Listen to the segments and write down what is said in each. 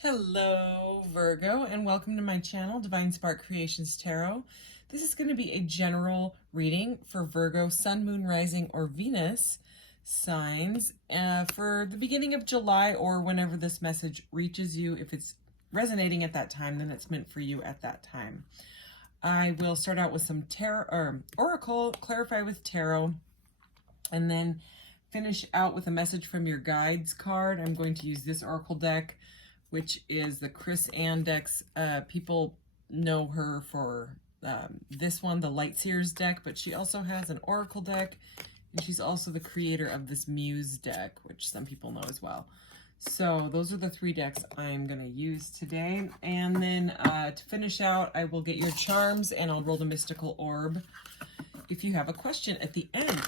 Hello, Virgo, and welcome to my channel, Divine Spark Creations Tarot. This is going to be a general reading for Virgo, Sun, Moon, Rising, or Venus signs for the beginning of July or whenever this message reaches you. If it's resonating at that time, then it's meant for you at that time. I will start out with some tarot or oracle, clarify with tarot, and then finish out with a message from your guides card. I'm going to use this oracle deck, which is the Chris Ann decks. People know her for this one, the Light Seers deck, but she also has an oracle deck, and she's also the creator of this Muse deck, which some people know as well. So those are the three decks I'm going to use today. And then to finish out, I will get your charms, and I'll roll the mystical orb if you have a question at the end.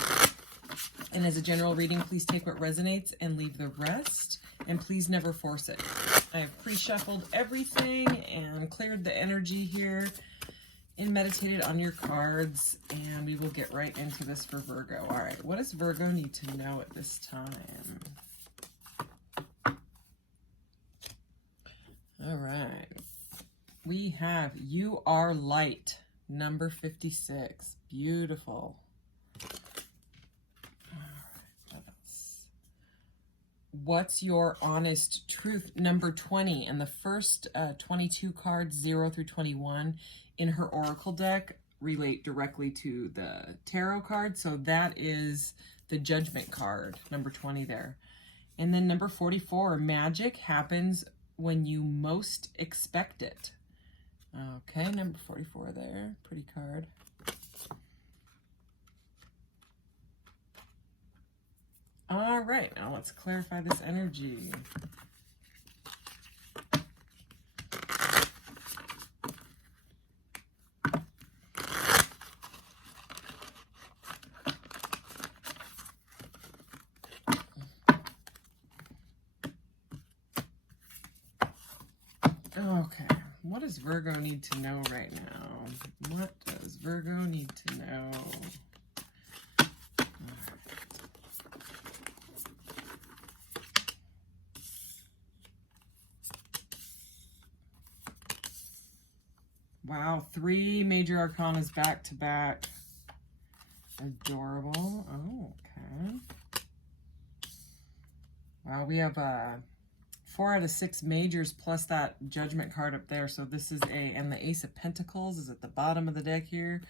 And as a general reading, please take what resonates and leave the rest. And please never force it. I have pre-shuffled everything and cleared the energy here and meditated on your cards. And we will get right into this for Virgo. All right, what does Virgo need to know at this time? All right. We have You Are Light, number 56. Beautiful. What's Your Honest Truth, number 20, and the first 22 cards, 0 through 21, in her oracle deck relate directly to the tarot card, so that is the Judgment card, number 20 there. And then number 44, magic happens when you most expect it. Okay, number 44 there, pretty card. All right, now let's clarify this energy. Okay, what does Virgo need to know right now? What does Virgo need to know? Wow, 3 major arcanas back to back. Adorable. Oh, okay. Wow, we have 4 out of 6 majors plus that Judgment card up there. So this is and the Ace of Pentacles is at the bottom of the deck here.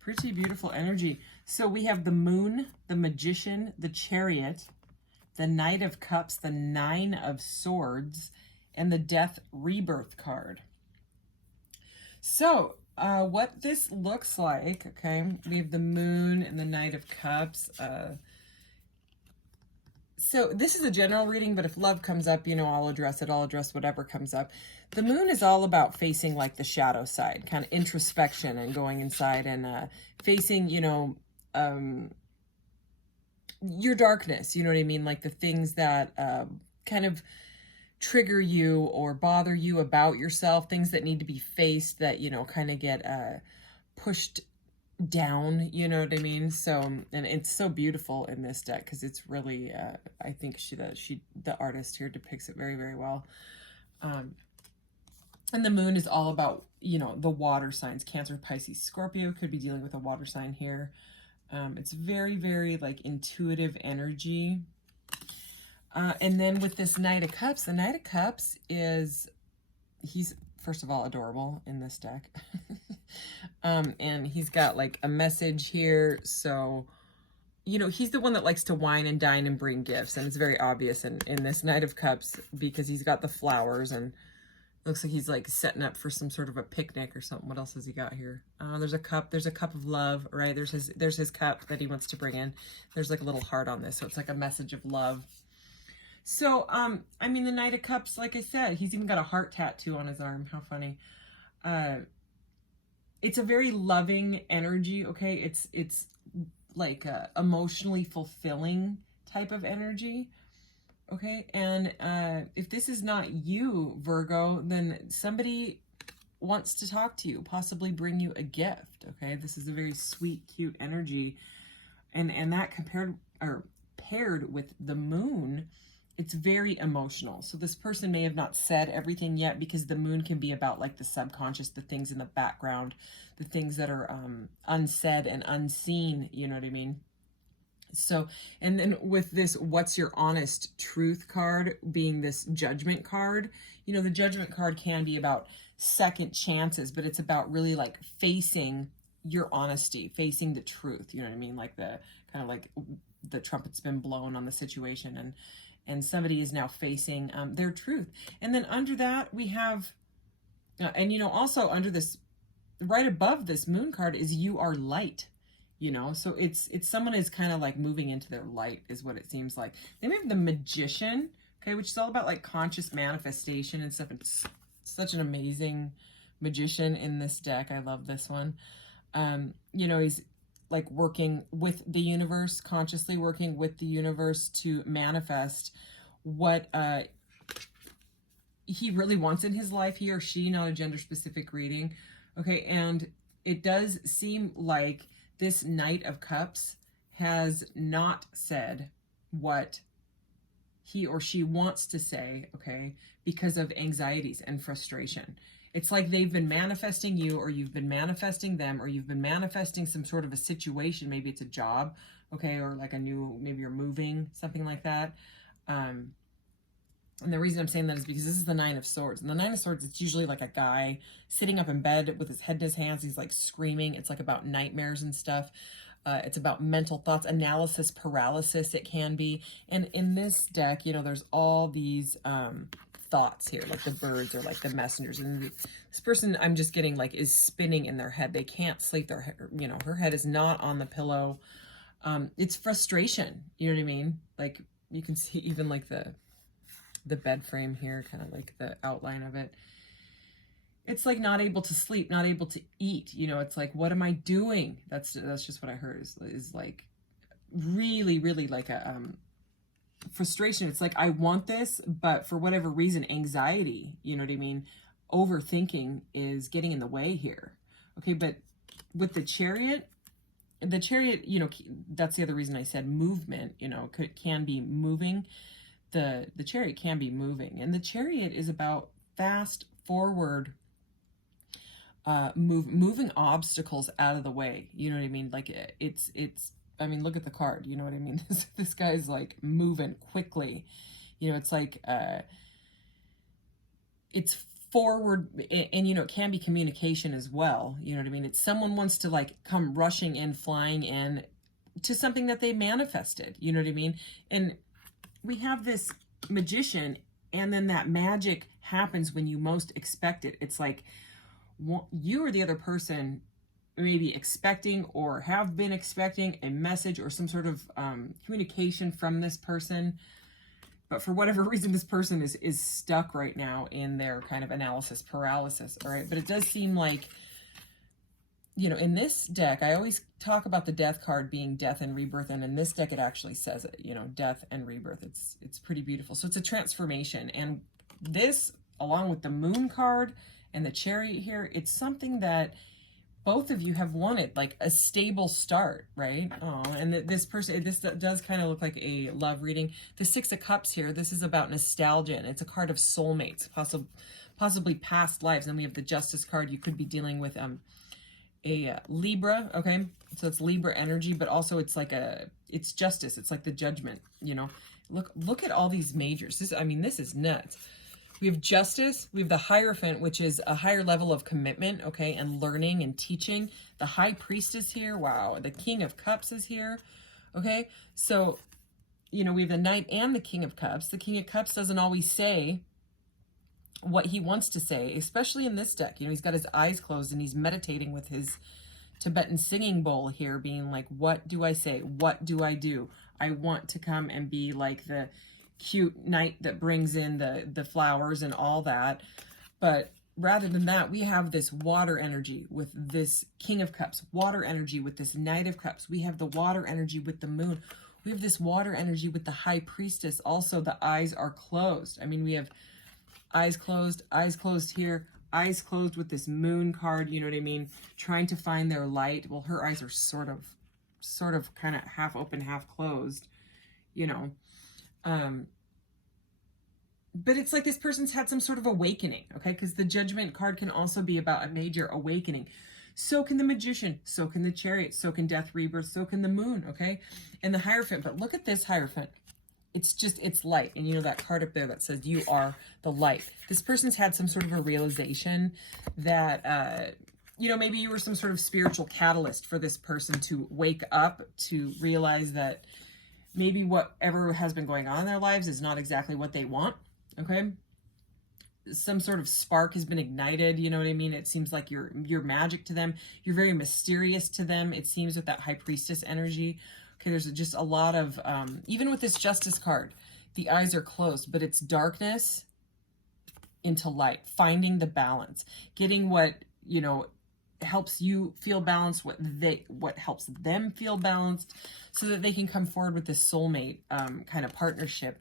Pretty beautiful energy. So we have the Moon, the Magician, the Chariot, the Knight of Cups, the 9 of Swords, and the Death Rebirth card. So, what this looks like, okay, we have the Moon and the Knight of Cups. So this is a general reading, but if love comes up, you know, I'll address it. I'll address whatever comes up. The Moon is all about facing like the shadow side, kind of introspection and going inside and facing, you know, your darkness, you know what I mean? Like the things that kind of trigger you or bother you about yourself, things that need to be faced that, you know, kind of get pushed down, you know what I mean? So, and it's so beautiful in this deck because it's really, I think the artist here depicts it very, very well. And the Moon is all about, you know, the water signs, Cancer, Pisces, Scorpio, could be dealing with a water sign here. It's very, very like intuitive energy. And then with this Knight of Cups, the Knight of Cups he's first of all adorable in this deck. And he's got like a message here. So, you know, he's the one that likes to wine and dine and bring gifts. And it's very obvious in this Knight of Cups because he's got the flowers and looks like he's like setting up for some sort of a picnic or something. What else has he got here? There's a cup of love, right? There's his cup that he wants to bring in. There's like a little heart on this. So it's like a message of love. So, I mean, the Knight of Cups, like I said, he's even got a heart tattoo on his arm. How funny. It's a very loving energy, okay? It's like a emotionally fulfilling type of energy, okay? And if this is not you, Virgo, then somebody wants to talk to you, possibly bring you a gift, okay? This is a very sweet, cute energy. And that paired with the Moon it's very emotional. So this person may have not said everything yet, because the moon can be about like the subconscious, the things in the background, the things that are unsaid and unseen, you know what I mean? So, and then with this, what's your honest truth card being this judgment card, you know, the judgment card can be about second chances, but it's about really like facing your honesty, facing the truth, you know what I mean? Like the kind of like the trumpet's been blown on the situation, and somebody is now facing their truth. And then under that we have, and you know, also under this, right above this moon card is you are light. You know, so it's someone is kind of like moving into their light is what it seems like. Then we have the Magician, okay, which is all about like conscious manifestation and stuff. It's such an amazing magician in this deck. I love this one. You know, he's like working with the universe, consciously working with the universe to manifest what he really wants in his life, he or she, not a gender specific reading. Okay, and it does seem like this Knight of Cups has not said what he or she wants to say, okay, because of anxieties and frustration. It's like they've been manifesting you, or you've been manifesting them, or you've been manifesting some sort of a situation. Maybe it's a job, okay, or like a new, maybe you're moving, something like that. And the reason I'm saying that is because this is the Nine of Swords. And the Nine of Swords, it's usually like a guy sitting up in bed with his head in his hands. He's like screaming. It's like about nightmares and stuff. It's about mental thoughts, analysis, paralysis it can be. And in this deck, you know, there's all these thoughts here, like the birds or like the messengers. And this person, I'm just getting like, is spinning in their head. They can't sleep. Their head, you know, her head is not on the pillow. It's frustration. You know what I mean? Like you can see even like the bed frame here, kind of like the outline of it. It's like not able to sleep, not able to eat. You know, it's like, what am I doing? That's just what I heard is like really, really like a frustration. It's like, I want this, but for whatever reason, anxiety, you know what I mean? Overthinking is getting in the way here. Okay, but with the Chariot, you know, that's the other reason I said movement, you know, can be moving. The Chariot can be moving, and the Chariot is about fast forward, moving obstacles out of the way. You know what I mean? Like it's I mean, look at the card. You know what I mean? This guy's like moving quickly. You know, it's like it's forward, and you know, it can be communication as well. You know what I mean? It's someone wants to like come rushing in, flying in to something that they manifested. You know what I mean? And we have this Magician, and then that magic happens when you most expect it. It's like you or the other person maybe expecting or have been expecting a message or some sort of communication from this person, but for whatever reason this person is stuck right now in their kind of analysis paralysis. All right, but it does seem like, you know, in this deck, I always talk about the Death card being death and rebirth, and in this deck it actually says it, you know, death and rebirth. It's pretty beautiful. So it's a transformation, and this, along with the Moon card and the Chariot here, it's something that both of you have wanted, like a stable start, right? Oh, and this person, this does kind of look like a love reading. The Six of Cups here, this is about nostalgia, and it's a card of soulmates, possibly past lives. And we have the Justice card. You could be dealing with a Libra, okay? So it's Libra energy, but also it's like it's justice. It's like the judgment, you know? Look at all these majors. This is nuts. We have Justice, we have the Hierophant, which is a higher level of commitment, okay, and learning and teaching. The High Priestess here, wow. The King of Cups is here, okay? So, you know, we have the Knight and the King of Cups. The King of Cups doesn't always say what he wants to say, especially in this deck. You know, he's got his eyes closed and he's meditating with his Tibetan singing bowl here, being like, what do I say? What do I do? I want to come and be like the cute knight that brings in the flowers and all that. But rather than that, we have this water energy with this King of Cups, water energy with this Knight of Cups. We have the water energy with the Moon. We have this water energy with the High Priestess. Also, the eyes are closed. I mean, we have eyes closed here, eyes closed with this Moon card, you know what I mean? Trying to find their light. Well, her eyes are sort of kind of half open, half closed, you know. but it's like this person's had some sort of awakening, okay? Because the Judgment card can also be about a major awakening. So can the Magician, so can the Chariot, so can Death, Rebirth, so can the Moon, okay? And the Hierophant. But look at this Hierophant. It's light. And you know that card up there that says you are the light. This person's had some sort of a realization that, you know, maybe you were some sort of spiritual catalyst for this person to wake up, to realize that maybe whatever has been going on in their lives is not exactly what they want, okay? Some sort of spark has been ignited, you know what I mean? It seems like you're magic to them. You're very mysterious to them. It seems with that High Priestess energy. Okay, there's just a lot of, even with this Justice card, the eyes are closed, but it's darkness into light, finding the balance, getting what, you know, helps you feel balanced, what helps them feel balanced, so that they can come forward with this soulmate kind of partnership,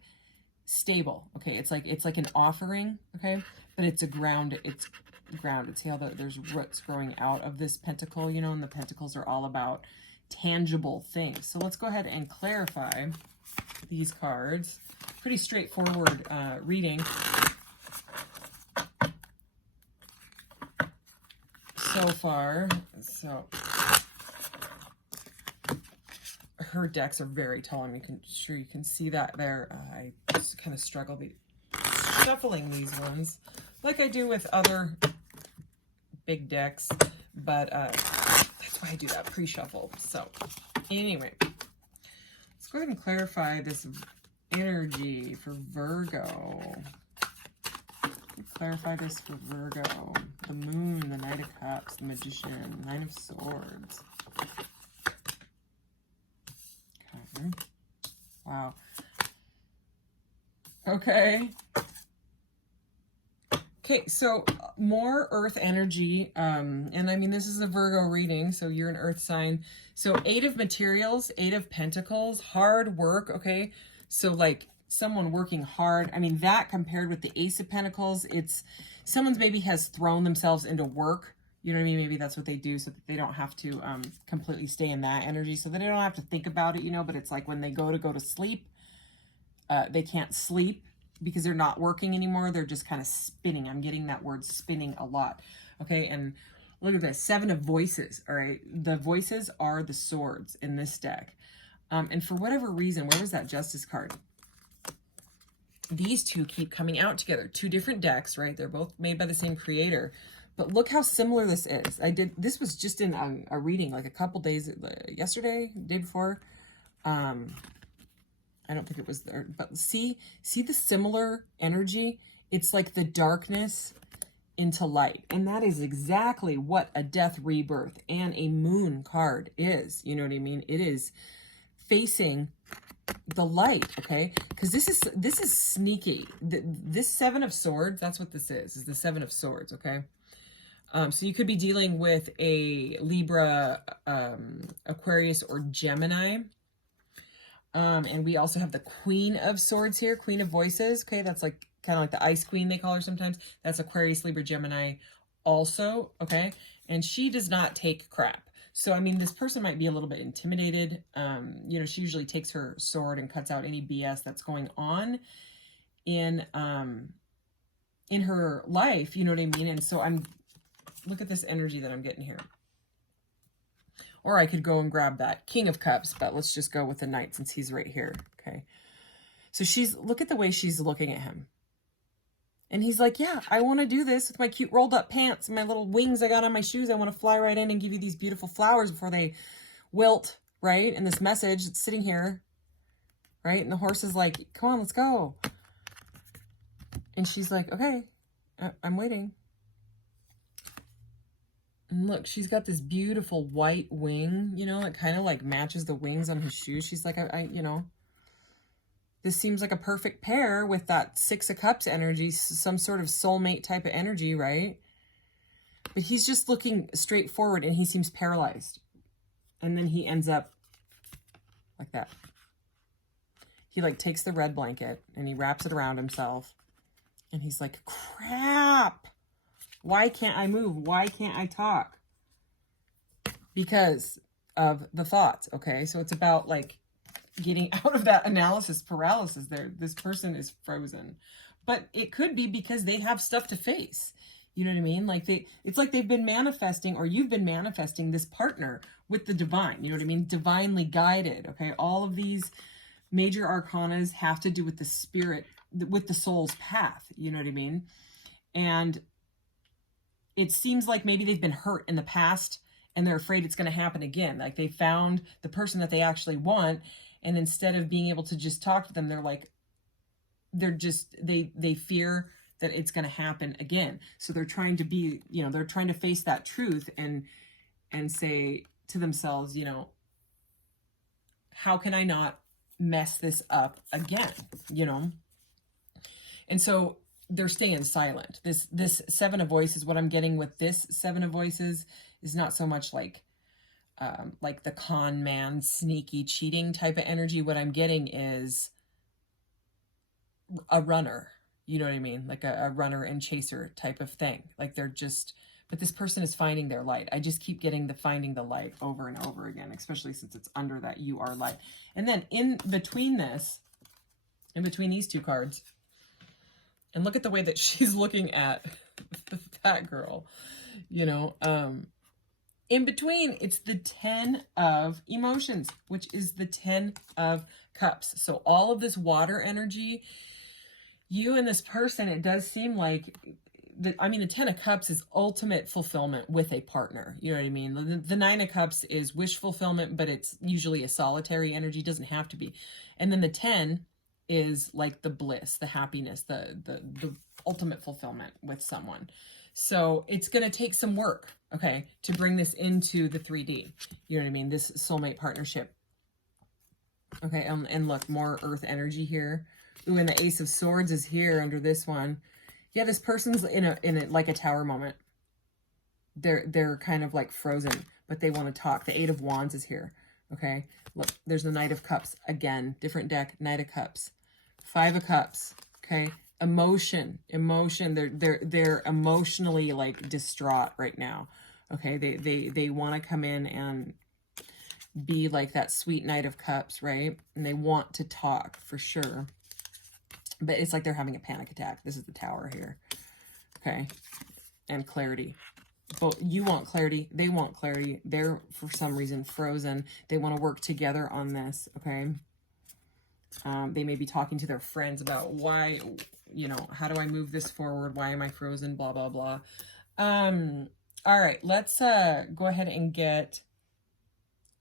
stable. Okay, it's like an offering, okay, but it's grounded. See how there's roots growing out of this pentacle, you know, and the pentacles are all about tangible things. So let's go ahead and clarify these cards. Pretty straightforward reading so far. So her decks are very tall, and sure you can see that there. I just kind of struggle shuffling these ones like I do with other big decks, but that's why I do that pre-shuffle. So anyway, let's go ahead and clarify this energy for Virgo. Clarify this for Virgo. The Moon, the Knight of Cups, the Magician, the Nine of Swords. Okay. Wow. Okay. Okay, so more earth energy, and I mean, this is a Virgo reading, so you're an earth sign. So 8 of Materials, 8 of Pentacles, hard work, okay? So like someone working hard. I mean, that compared with the Ace of Pentacles, it's someone's maybe has thrown themselves into work. You know what I mean? Maybe that's what they do so that they don't have to completely stay in that energy, so that they don't have to think about it, you know? But it's like when they go to sleep, they can't sleep because they're not working anymore. They're just kind of spinning. I'm getting that word spinning a lot. Okay, and look at this. 7 of Voices, all right? The Voices are the swords in this deck. And for whatever reason, where was that Justice card? These two keep coming out together. 2 different decks, right? They're both made by the same creator. But look how similar this is. This was just in a reading like a couple days, yesterday, day before. I don't think it was there, but see the similar energy? It's like the darkness into light. And that is exactly what a Death, Rebirth, and a Moon card is. You know what I mean? It is facing the light, okay? Because this is sneaky. This 7 of Swords, that's what this is the 7 of Swords, okay? So you could be dealing with a Libra, Aquarius, or Gemini. And we also have the Queen of Swords here, Queen of Voices. Okay, that's like kind of like the Ice Queen, they call her sometimes. That's Aquarius, Libra, Gemini also, okay? And she does not take crap. So, I mean, this person might be a little bit intimidated. You know, she usually takes her sword and cuts out any BS that's going on in her life, you know what I mean? And so look at this energy that I'm getting here. Or I could go and grab that King of Cups, but let's just go with the Knight since he's right here, okay? So look at the way she's looking at him. And he's like, yeah, I want to do this with my cute rolled up pants and my little wings I got on my shoes. I want to fly right in and give you these beautiful flowers before they wilt, right? And this message that's sitting here, right? And the horse is like, come on, let's go. And she's like, okay, I'm waiting. And look, she's got this beautiful white wing, you know, it kind of like matches the wings on his shoes. She's like, you know, this seems like a perfect pair with that 6 of Cups energy, some sort of soulmate type of energy, right? But he's just looking straight forward and he seems paralyzed. And then he ends up like that. He like takes the red blanket and he wraps it around himself. And he's like, crap. Why can't I move? Why can't I talk? Because of the thoughts, okay? So it's about like getting out of that analysis paralysis there. This person is frozen. but it could be because they have stuff to face. You know what I mean? Like it's like they've been manifesting, or you've been manifesting this partner with the divine. You know what I mean? Divinely guided. Okay. All of these major arcanas have to do with the spirit, with the soul's path. You know what I mean? And it seems like maybe they've been hurt in the past and they're afraid it's going to happen again. Like they found the person that they actually want, and instead of being able to just talk to them, they're like, they fear that it's going to happen again. So they're trying to be, you know, they're trying to face that truth and say to themselves, you know, how can I not mess this up again, you know? And so they're staying silent. This Seven of Voices, what I'm getting with this Seven of Voices is not so much like the con man, sneaky, cheating type of energy. What I'm getting is a runner, you know what I mean? Like a runner and chaser type of thing. Like they're just, but this person is finding their light. I just keep getting the finding the light over and over again, especially since it's under that you are light. And then in between this, in between these two cards, and look at the way that she's looking at that girl, you know, in between, it's the 10 of emotions, which is the 10 of cups. So all of this water energy, you and this person, it does seem like, the 10 of cups is ultimate fulfillment with a partner. You know what I mean? The 9 of cups is wish fulfillment, but it's usually a solitary energy. Doesn't have to be. And then the 10 is like the bliss, the happiness, the ultimate fulfillment with someone. So it's going to take some work, okay, to bring this into the 3D. You know what I mean? This soulmate partnership. Okay, and look, more earth energy here. Ooh, and the Ace of Swords is here under this one. Yeah, this person's in a like a tower moment. They're kind of like frozen, but they want to talk. The Eight of Wands is here. Okay, look, there's the Knight of Cups again, different deck. Knight of Cups, Five of Cups. Okay, emotion. They're emotionally like distraught right now. Okay, they want to come in and be like that sweet Knight of Cups, right? And they want to talk for sure. But it's like they're having a panic attack. This is the Tower here. Okay. And clarity. Both you want clarity. They want clarity. They're, for some reason, frozen. They want to work together on this. Okay. They may be talking to their friends about why, you know, how do I move this forward? Why am I frozen? Blah, blah, blah. All right. Let's go ahead and get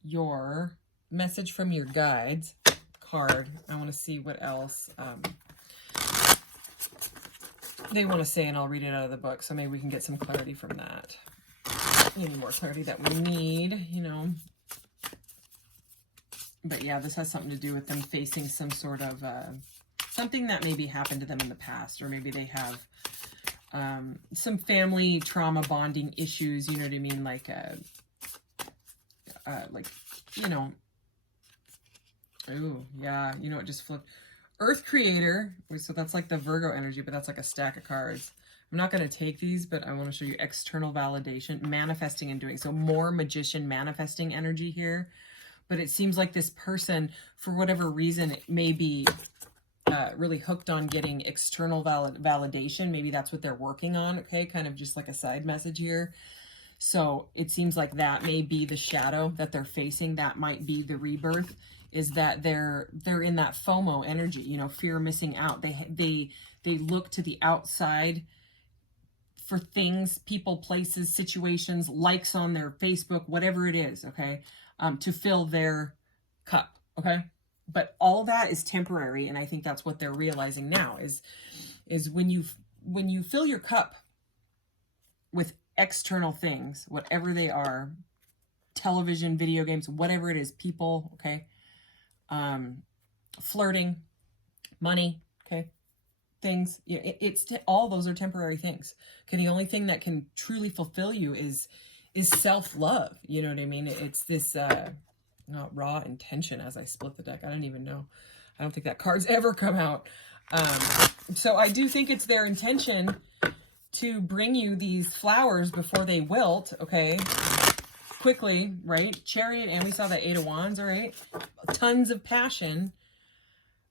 your message from your guides card. I want to see what else they want to say, and I'll read it out of the book, so maybe we can get some clarity from that. Any more clarity that we need, you know. But yeah, this has something to do with them facing some sort of something that maybe happened to them in the past, or maybe they have some family trauma bonding issues, you know what I mean, like you know. Oh yeah, you know, it just flipped. Earth Creator, so that's like the Virgo energy, but that's like a stack of cards. I'm not going to take these, but I want to show you external validation, manifesting and doing. So more Magician manifesting energy here. But it seems like this person, for whatever reason, it may be really hooked on getting external validation. Maybe that's what they're working on, okay? Kind of just like a side message here. So it seems like that may be the shadow that they're facing. That might be the rebirth, is that they're in that FOMO energy, you know, fear of missing out. They look to the outside for things, people, places, situations, likes on their Facebook, whatever it is, okay, to fill their cup, okay? But all that is temporary, and I think that's what they're realizing now is when you fill your cup with external things, whatever they are, television, video games, whatever it is, people, okay, flirting, money, okay, things, yeah, it's all those are temporary things. Okay, the only thing that can truly fulfill you is self-love. You know what I mean? It's this not raw intention. As I split the deck, I don't even know. I don't think that card's ever come out. So I do think it's their intention to bring you these flowers before they wilt, okay, quickly, right? Chariot, and we saw the Eight of Wands, all right? Tons of passion,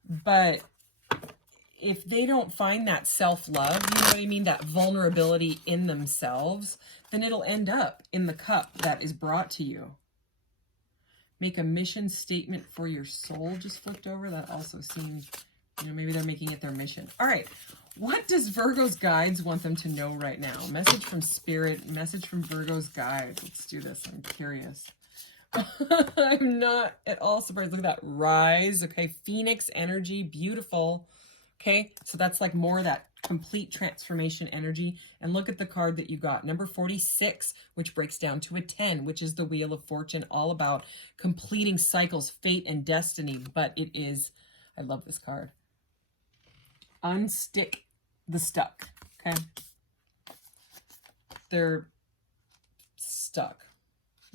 but if they don't find that self-love, you know what I mean, that vulnerability in themselves, then it'll end up in the cup that is brought to you. Make a mission statement for your soul just flipped over. That also seems, you know, maybe they're making it their mission. All right. What does Virgo's guides want them to know right now? Message from Spirit, message from Virgo's guides. Let's do this. I'm curious. I'm not at all surprised. Look at that. Rise. Okay. Phoenix energy. Beautiful. Okay. So that's like more of that complete transformation energy. And look at the card that you got. Number 46, which breaks down to a 10, which is the Wheel of Fortune, all about completing cycles, fate, and destiny. But it is, I love this card. Unstick the stuck. Okay. They're stuck,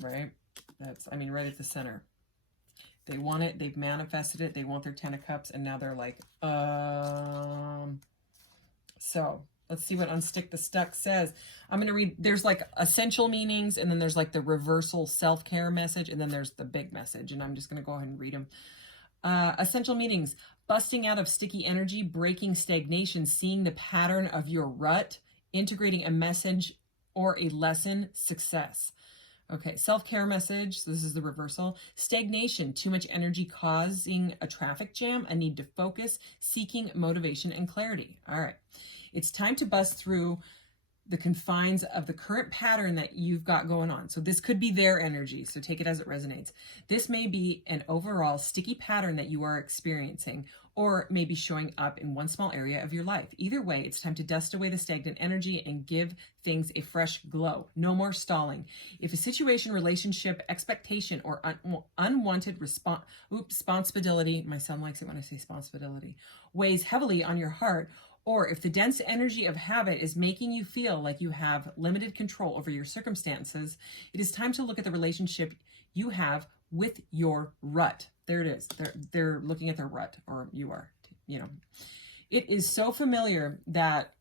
right? That's, I mean, right at the center. They want it. They've manifested it. They want their 10 of Cups. And now they're like, So let's see what Unstick the Stuck says. I'm going to read, there's like essential meanings, and then there's like the reversal self-care message, and then there's the big message. And I'm just going to go ahead and read them. Essential meanings: busting out of sticky energy, breaking stagnation, seeing the pattern of your rut, integrating a message or a lesson, success. Okay, self-care message, so this is the reversal. Stagnation, too much energy causing a traffic jam, a need to focus, seeking motivation and clarity. All right, it's time to bust through the confines of the current pattern that you've got going on. So this could be their energy, so take it as it resonates. This may be an overall sticky pattern that you are experiencing, or maybe showing up in one small area of your life. Either way, it's time to dust away the stagnant energy and give things a fresh glow. No more stalling. If a situation, relationship, expectation, or unwanted responsibility, my son likes it when I say responsibility, weighs heavily on your heart, or if the dense energy of habit is making you feel like you have limited control over your circumstances, it is time to look at the relationship you have with your rut. There it is. They're looking at their rut, or you are, you know. It is so familiar that,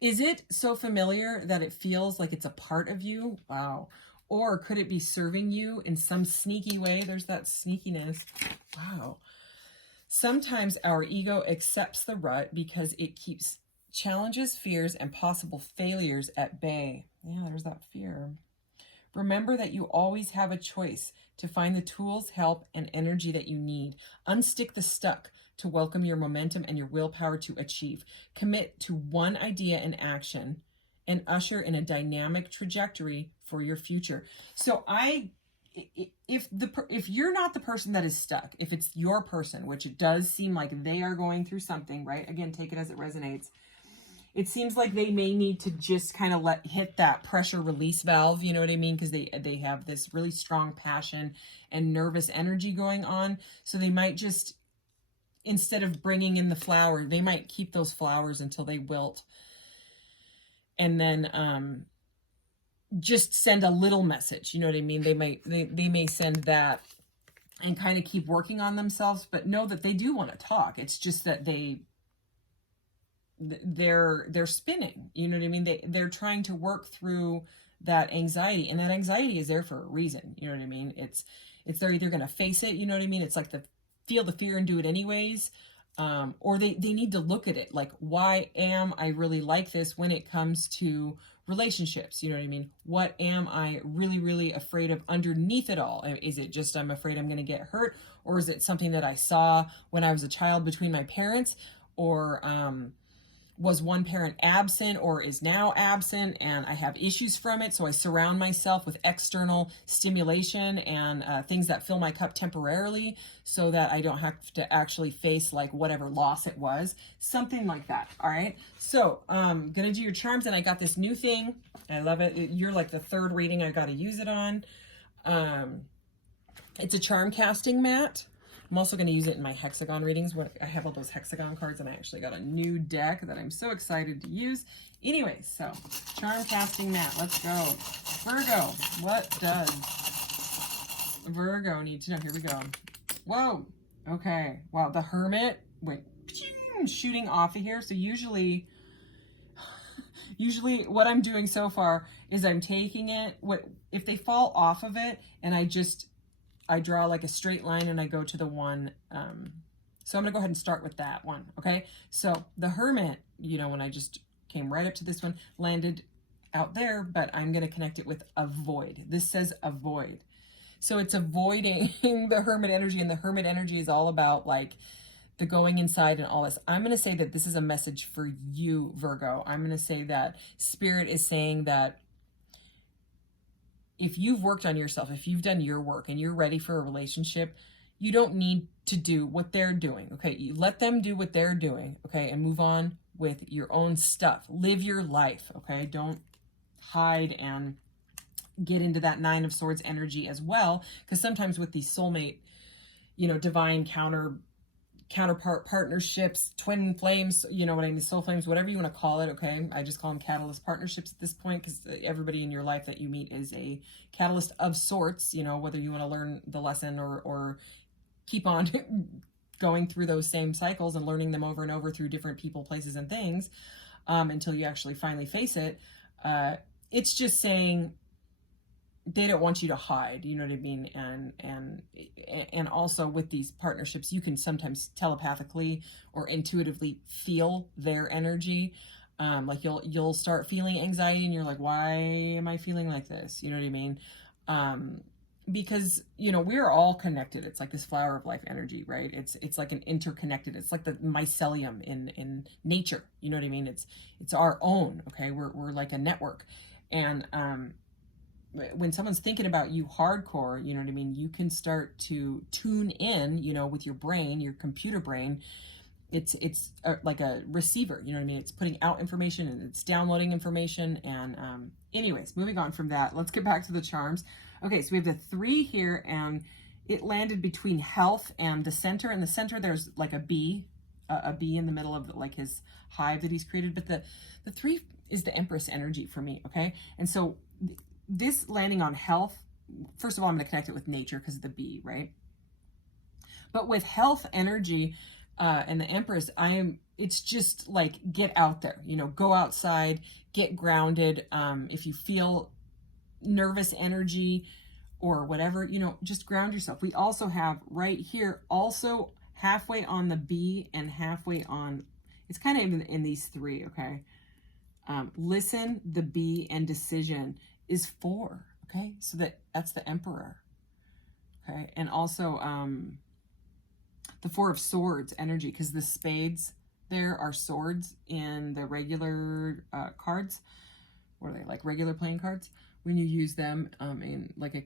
is it so familiar that it feels like it's a part of you? Wow. Or could it be serving you in some sneaky way? There's that sneakiness. Wow. Sometimes our ego accepts the rut because it keeps challenges, fears, and possible failures at bay. Yeah, there's that fear. Remember that you always have a choice to find the tools, help, and energy that you need. Unstick the stuck to welcome your momentum and your willpower to achieve. Commit to one idea and action and usher in a dynamic trajectory for your future. So if you're not the person that is stuck, if it's your person, which it does seem like they are going through something, right? Again, take it as it resonates. It seems like they may need to just kind of hit that pressure release valve, you know what I mean? Because they have this really strong passion and nervous energy going on. So they might just, instead of bringing in the flower, they might keep those flowers until they wilt. And then just send a little message, you know what I mean? They may send that and kind of keep working on themselves, but know that they do want to talk. It's just that they're spinning, you know what I mean? They're trying to work through that anxiety, and that anxiety is there for a reason, you know what I mean? It's they're either going to face it, you know what I mean? It's like feel the fear and do it anyways, or they need to look at it like, why am I really like this when it comes to relationships? You know what I mean? What am I really, really afraid of underneath it all? Is it just I'm afraid I'm going to get hurt, or is it something that I saw when I was a child between my parents, or was one parent absent or is now absent and I have issues from it, so I surround myself with external stimulation and things that fill my cup temporarily so that I don't have to actually face like whatever loss it was, something like that. All right, so gonna do your charms, and I got this new thing. I love it. You're like the third reading I got to use it on. It's a charm casting mat. I'm also going to use it in my hexagon readings. I have all those hexagon cards, and I actually got a new deck that I'm so excited to use. Anyway, so charm casting mat. Let's go. Virgo, what does Virgo need to know? Here we go. Whoa. Okay. Wow. The Hermit. Wait. Shooting off of here. So usually what I'm doing so far is I'm taking it. If they fall off of it, and I draw like a straight line and I go to the one So I'm going to go ahead and start with that one, okay? So the Hermit, you know, when I just came right up to this one, landed out there, but I'm going to connect it with avoid. This says avoid. So it's avoiding the Hermit energy, and the Hermit energy is all about like the going inside and all this. I'm going to say that this is a message for you, Virgo. I'm going to say that Spirit is saying that if you've worked on yourself, if you've done your work and you're ready for a relationship, you don't need to do what they're doing, okay? You let them do what they're doing, okay? And move on with your own stuff. Live your life, okay? Don't hide and get into that Nine of Swords energy as well, because sometimes with these soulmate, you know, divine counterpart partnerships, twin flames, you know what I mean, soul flames, whatever you want to call it, okay? I just call them catalyst partnerships at this point, because everybody in your life that you meet is a catalyst of sorts, you know, whether you want to learn the lesson or keep on going through those same cycles and learning them over and over through different people, places, and things, until you actually finally face it. It's just saying they don't want you to hide, you know what I mean? And also with these partnerships, you can sometimes telepathically or intuitively feel their energy. Like you'll start feeling anxiety and you're like, why am I feeling like this? You know what I mean? Because, you know, we're all connected. It's like this flower of life energy, right? It's like an interconnected, it's like the mycelium in nature. You know what I mean? It's our own, okay? We're like a network. And, when someone's thinking about you hardcore, you know what I mean, you can start to tune in, you know, with your brain, your computer brain. It's like a receiver, you know what I mean? It's putting out information and it's downloading information. And anyways, moving on from that, let's get back to the charms. Okay, so we have the 3 here, and it landed between health and the center. In the center, there's like a bee in the middle of like his hive that he's created. But the 3 is the Empress energy for me, okay? And so this landing on health, first of all, I'm going to connect it with nature because of the bee, right? But with health energy and the Empress, it's just like, get out there, you know, go outside, get grounded. If you feel nervous energy or whatever, you know, just ground yourself. We also have right here, also halfway on the bee and halfway on, it's kind of in these 3, okay? Listen, the bee, and decision is 4, okay? So that's the Emperor, okay? And also the 4 of Swords energy, because the spades there are swords in the regular cards. What are they, like regular playing cards? When you use them in like a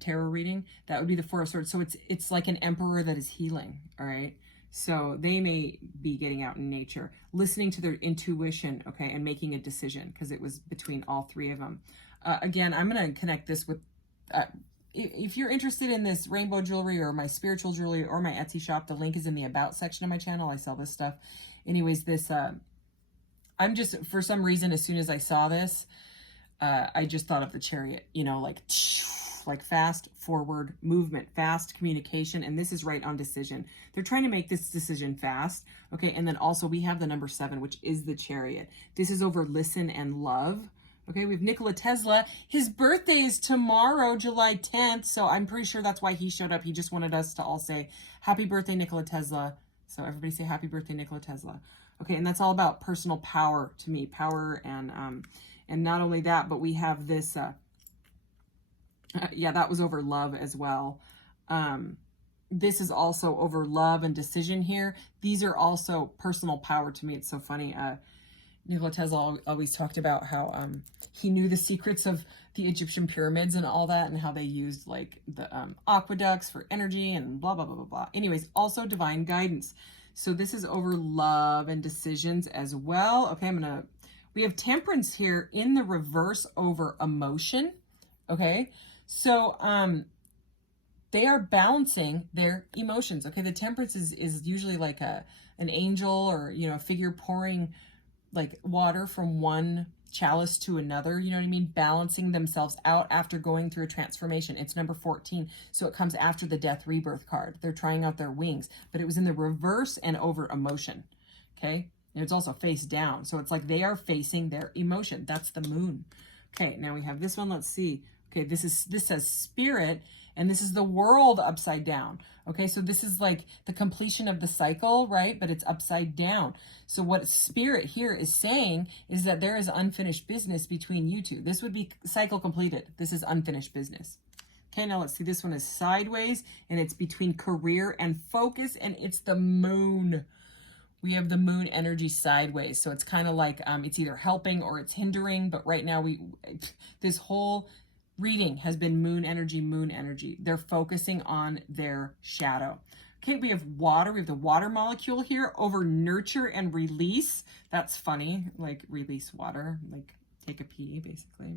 tarot reading, that would be the 4 of Swords. So it's like an Emperor that is healing, all right? So they may be getting out in nature, listening to their intuition, okay, and making a decision, because it was between all 3 of them. Again, I'm going to connect this with, if you're interested in this rainbow jewelry or my spiritual jewelry or my Etsy shop, the link is in the About section of my channel. I sell this stuff. Anyways, this, I'm just, for some reason, as soon as I saw this, I just thought of the Chariot, you know, like fast forward movement, fast communication. And this is right on decision. They're trying to make this decision fast. Okay. And then also we have the number 7, which is the Chariot. This is over listen and love. Okay, we have Nikola Tesla. His birthday is tomorrow, July 10th. So I'm pretty sure that's why he showed up. He just wanted us to all say, happy birthday, Nikola Tesla. So everybody say happy birthday, Nikola Tesla. Okay, and that's all about personal power to me. Power and not only that, but we have this, yeah, that was over love as well. This is also over love and decision here. These are also personal power to me. It's so funny. Nikola Tesla always talked about how he knew the secrets of the Egyptian pyramids and all that, and how they used like the aqueducts for energy and blah, blah, blah, blah, blah. Anyways, also divine guidance. So this is over love and decisions as well. Okay, we have Temperance here in the reverse over emotion. Okay, so they are balancing their emotions. Okay, the Temperance is usually like an angel or, you know, a figure pouring like water from one chalice to another, you know what I mean? Balancing themselves out after going through a transformation. It's number 14. So it comes after the death rebirth card. They're trying out their wings, but it was in the reverse and over emotion. Okay. And it's also face down. So it's like they are facing their emotion. That's the Moon. Okay. Now we have this one. Let's see. Okay. This says Spirit, And this is the world upside down. Okay, so this is like the completion of the cycle, right? But it's upside down. So what Spirit here is saying is that there is unfinished business between you two. This would be cycle completed. This is unfinished business. Okay, now let's see. This one is sideways, and it's between career and focus, and it's the moon. We have the moon energy sideways. So it's kind of like it's either helping or it's hindering. But right now, this whole reading has been moon energy, moon energy. They're focusing on their shadow. Okay, we have water. We have the water molecule here over nurture and release. That's funny, like release water, like take a pee, basically.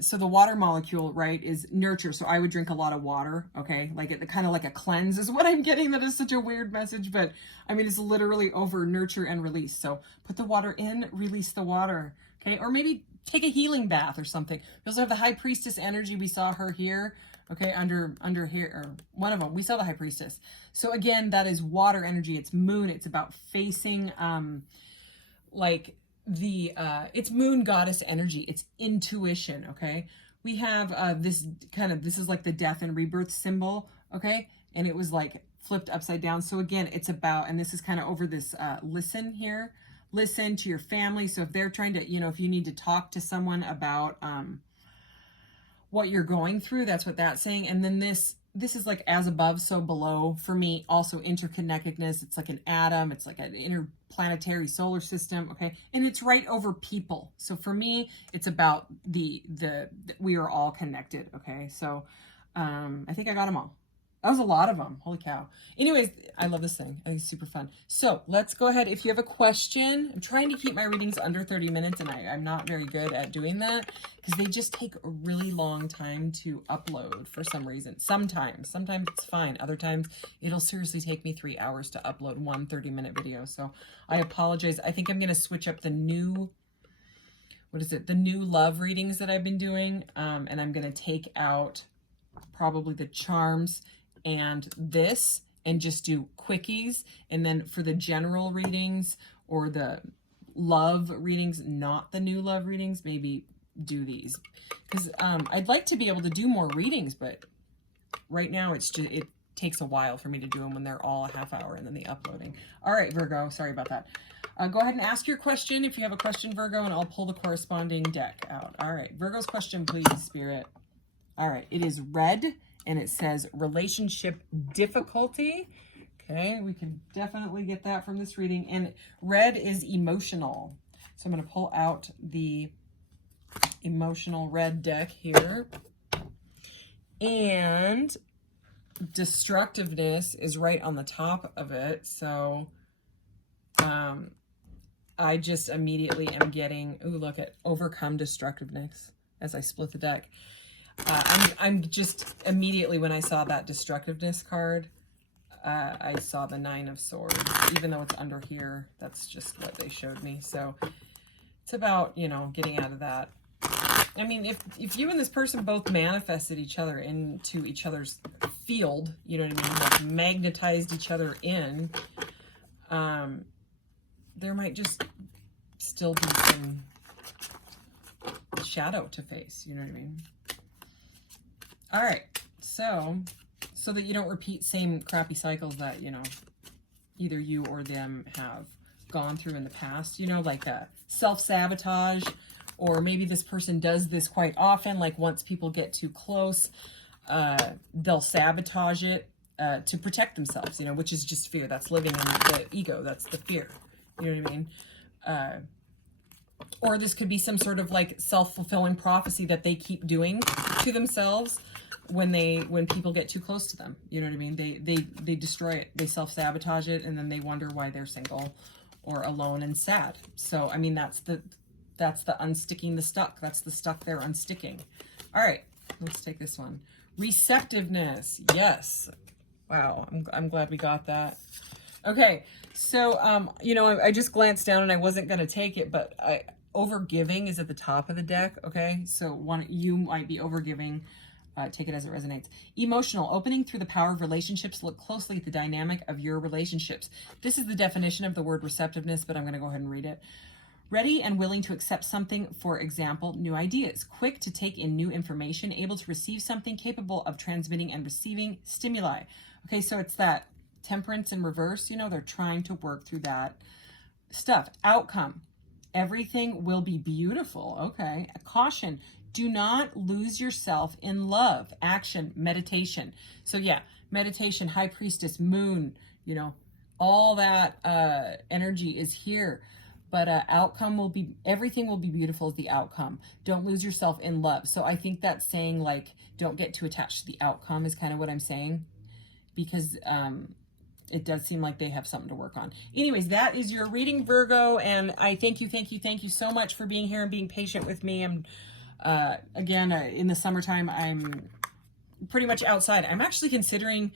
So the water molecule, right, is nurture. So I would drink a lot of water, okay? Like it kind of like a cleanse is what I'm getting. That is such a weird message, but I mean, it's literally over nurture and release. So put the water in, release the water, okay? Or maybe take a healing bath or something. We also have the High Priestess energy. We saw her here, okay, under here, or one of them. We saw the High Priestess. So again, that is water energy. It's moon. It's about facing, it's moon goddess energy. It's intuition, okay? We have this is like the death and rebirth symbol, okay? And it was like flipped upside down. So again, it's about, and this is kind of over this listen here. Listen to your family. So if they're trying to, if you need to talk to someone about what you're going through, that's what that's saying. And then this is like as above, so below. For me, also interconnectedness. It's like an atom. It's like an interplanetary solar system, okay? And it's right over people. So for me, it's about we are all connected, okay? So I think I got them all. That was a lot of them. Holy cow. Anyways, I love this thing. I think it's super fun. So let's go ahead. If you have a question, I'm trying to keep my readings under 30 minutes, and I'm not very good at doing that because they just take a really long time to upload for some reason. Sometimes it's fine. Other times it'll seriously take me 3 hours to upload one 30-minute video. So I apologize. I think I'm going to switch up the new love readings that I've been doing. And I'm going to take out probably the charms and this and just do quickies. And then for the general readings or the love readings, not the new love readings, maybe do these. Because I'd like to be able to do more readings, but right now it takes a while for me to do them when they're all a half hour and then the uploading. All right, Virgo, sorry about that. Go ahead and ask your question if you have a question, Virgo, and I'll pull the corresponding deck out. All right, Virgo's question, please, Spirit. All right, it is red. And it says relationship difficulty. Okay, we can definitely get that from this reading. And red is emotional. So I'm going to pull out the emotional red deck here. And destructiveness is right on the top of it. So I just immediately am getting, ooh, look at overcome destructiveness as I split the deck. I'm just immediately, when I saw that destructiveness card, I saw the 9 of Swords, even though it's under here. That's just what they showed me. So it's about, getting out of that. I mean, if you and this person both manifested each other into each other's field, you know what I mean? Like magnetized each other in, there might just still be some shadow to face, you know what I mean? All right, so that you don't repeat same crappy cycles that, either you or them have gone through in the past, like self-sabotage, or maybe this person does this quite often, like once people get too close, they'll sabotage it to protect themselves, which is just fear. That's living in the ego. That's the fear. You know what I mean? Or this could be some sort of like self-fulfilling prophecy that they keep doing to themselves when people get too close to them. You know what I mean? They destroy it. They self-sabotage it, and then they wonder why they're single or alone and sad. So, I mean, that's the unsticking the stuck. That's the stuck they're unsticking. All right, let's take this one. Receptiveness. Yes. Wow, I'm glad we got that. Okay, so, I just glanced down and I wasn't going to take it, but overgiving is at the top of the deck, okay? So you might be overgiving. Take it as it resonates. Emotional, opening through the power of relationships. Look closely at the dynamic of your relationships. This is the definition of the word receptiveness, but I'm going to go ahead and read it. Ready and willing to accept something, for example, new ideas. Quick to take in new information, able to receive something, capable of transmitting and receiving stimuli. Okay, so it's that Temperance in reverse, you know, they're trying to work through that stuff. Outcome. Everything will be beautiful. Okay. Caution. Do not lose yourself in love. Action. Meditation. So yeah, meditation, high priestess, moon, you know, all that energy is here. But outcome will be, everything will be beautiful as the outcome. Don't lose yourself in love. So I think that's saying, like, don't get too attached to the outcome is kind of what I'm saying. Because it does seem like they have something to work on. Anyways, that is your reading, Virgo, and I thank you so much for being here and being patient with me. And again, in the summertime, I'm pretty much outside. I'm actually considering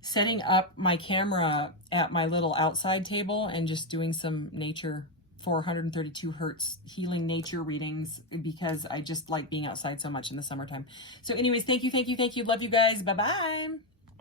setting up my camera at my little outside table and just doing some nature 432 hertz healing nature readings, because I just like being outside so much in the summertime. So anyways, thank you. Love you guys. Bye-bye.